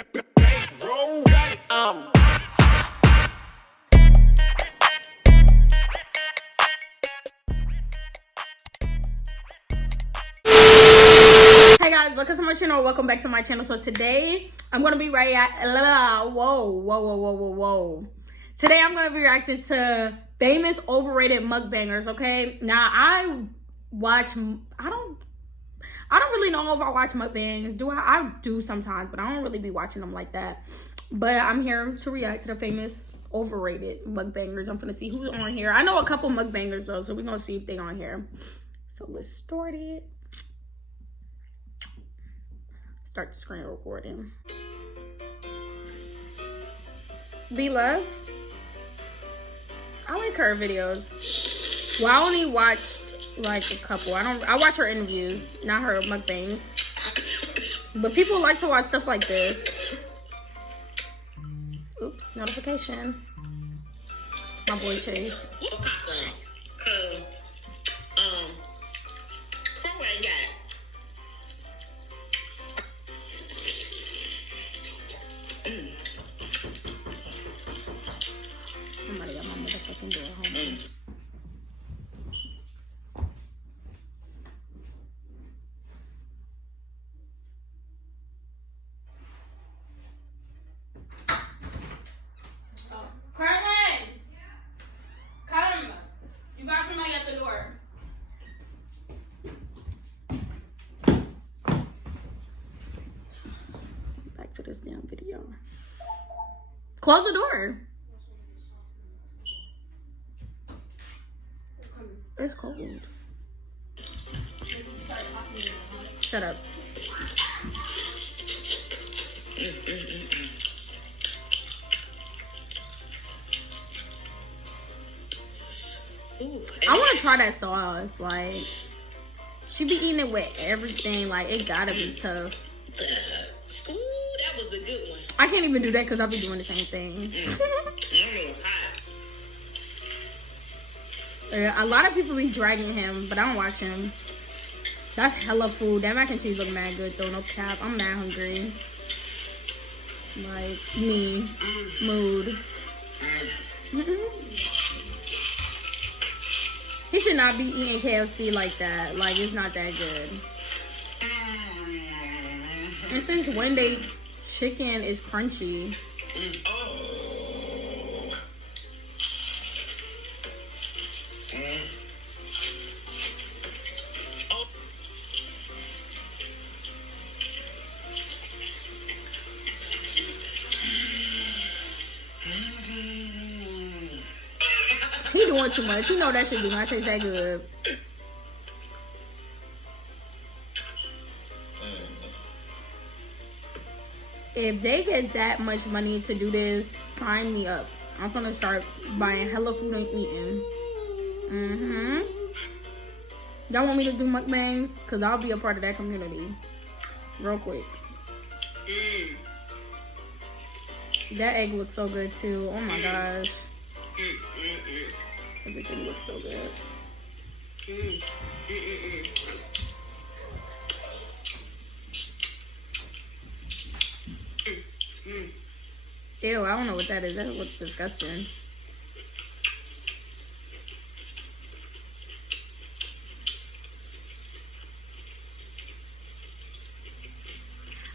Hey guys, welcome to my channel. Welcome back to my channel. So today I'm gonna be Today I'm gonna be reacting to famous overrated mukbangers. Okay, now I don't really know if I watch mukbangs. I do sometimes, but I don't really be watching them like that. But I'm here to react to the famous overrated mukbangers. I'm gonna see who's on here. I know a couple mukbangers though, so we're gonna see if they on here. So let's start it. Start the screen recording. B-Love. I like her videos. Well, I only watched like a couple. I watch her interviews, not her mukbangs. But people like to watch stuff like this. Oops, notification. My boy Chase. Chase. Somebody got my motherfucking door home. Carmen! Carmen! You got somebody at the door. Back to this damn video. Close the door. It's cold. Shut up. I want to try that sauce. Like, she be eating it with everything. Like, it gotta be tough. Ooh, that was a good one. I can't even do that because I'll be doing the same thing. A lot of people be dragging him, but I don't watch him. That's hella food. That mac and cheese look mad good though, no cap. I'm mad hungry. Like, me. Mood. He should not be eating KFC like that. Like, it's not that good. And since when chicken is crunchy. He doing too much. You know that shit do not taste that good. If they get that much money to do this, sign me up. I'm gonna start buying hella food and eating. Y'all want me to do mukbangs? Cause I'll be a part of that community. Real quick. That egg looks so good too. Oh my gosh. Everything looks so good. Ew, I don't know what that is. That looks disgusting.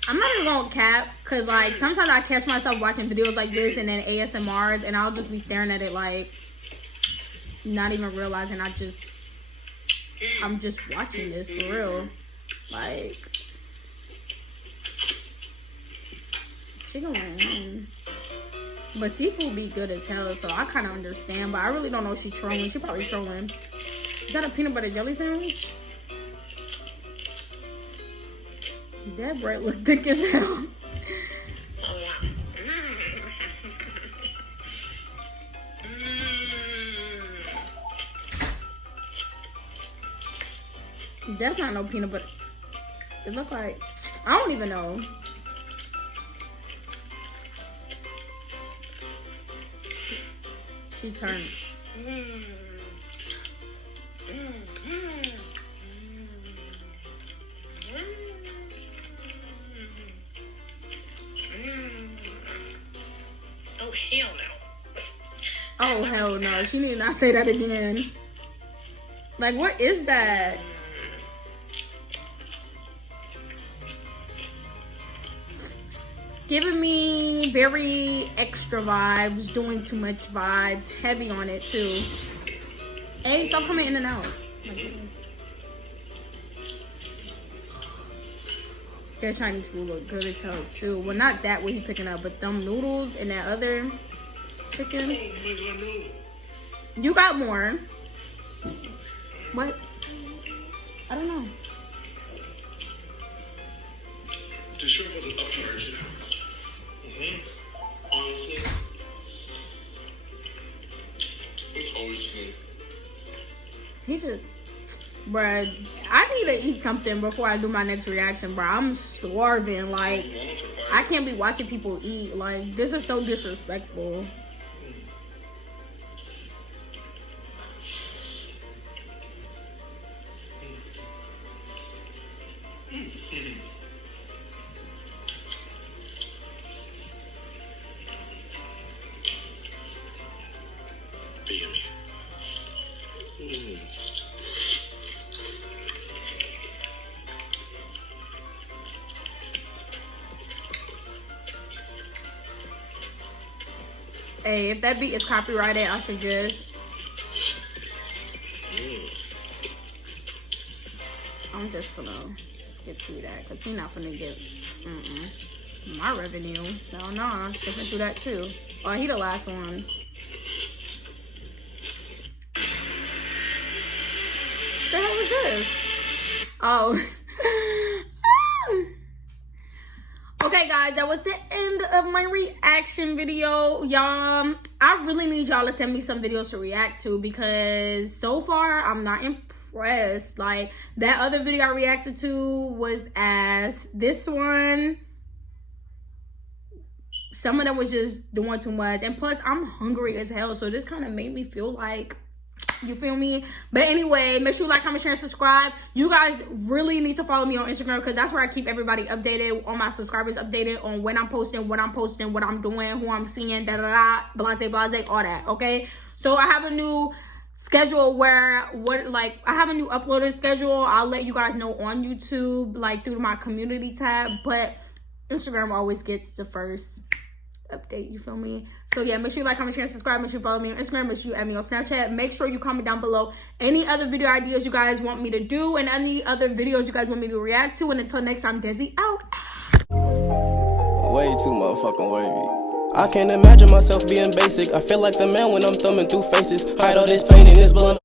I'm not even gonna cap, cause like sometimes I catch myself watching videos like this and then ASMRs, and I'll just be staring at it like not even realizing I'm just watching this for real. Like, she gonna win. But seafood be good as hell, so I kind of understand. But I really don't know if she's trolling. She probably trolling. Is that a peanut butter jelly sandwich? That bread look thick as hell. That's not no peanut butter. It look like, I don't even know. She turned. Hell no. Oh, hell no. She need not say that again. Like, what is that? Giving me very extra vibes, doing too much vibes, heavy on it too. Hey, stop coming in and out. My goodness. Their Chinese food look good as hell too. Well, not that what he picking up, but them noodles and that other chicken. You got more. What? I don't know. The shirt wasn't upcharged. Honestly, it's always good. He just, bruh, I need to eat something before I do my next reaction, bruh. I'm starving. Like, I can't be watching people eat. Like, this is so disrespectful. Hey, if that beat is copyrighted, I suggest. I'm just gonna skip through that because he's not gonna get my revenue. No, I'm skipping through that too. Oh, he the last one. The hell is this? Oh. Okay, guys, that was the end of my reaction video, y'all. I really need y'all to send me some videos to react to because so far I'm not impressed. Like, that other video I reacted to was ass. This one, some of them was just doing too much. And plus, I'm hungry as hell, so this kind of made me feel like, you feel me? But anyway, make sure you like, comment, share, and subscribe. You guys really need to follow me on Instagram because that's where I keep everybody updated, all my subscribers updated on when I'm posting, what I'm doing, who I'm seeing, da-da-da, blase, all that, okay? So I have a new schedule where, I have a new uploading schedule. I'll let you guys know on YouTube, like, through my community tab. But Instagram always gets the first update, you feel me? So yeah, make sure you like, comment, share, and subscribe. Make sure you follow me on Instagram. Make sure you add me on Snapchat. Make sure you comment down below any other video ideas you guys want me to do and any other videos you guys want me to react to. And until next time, Desi out. Way too motherfucking wavy. I can't imagine myself being basic. I feel like the man when I'm thumbing through faces. Hide all this pain in this blood.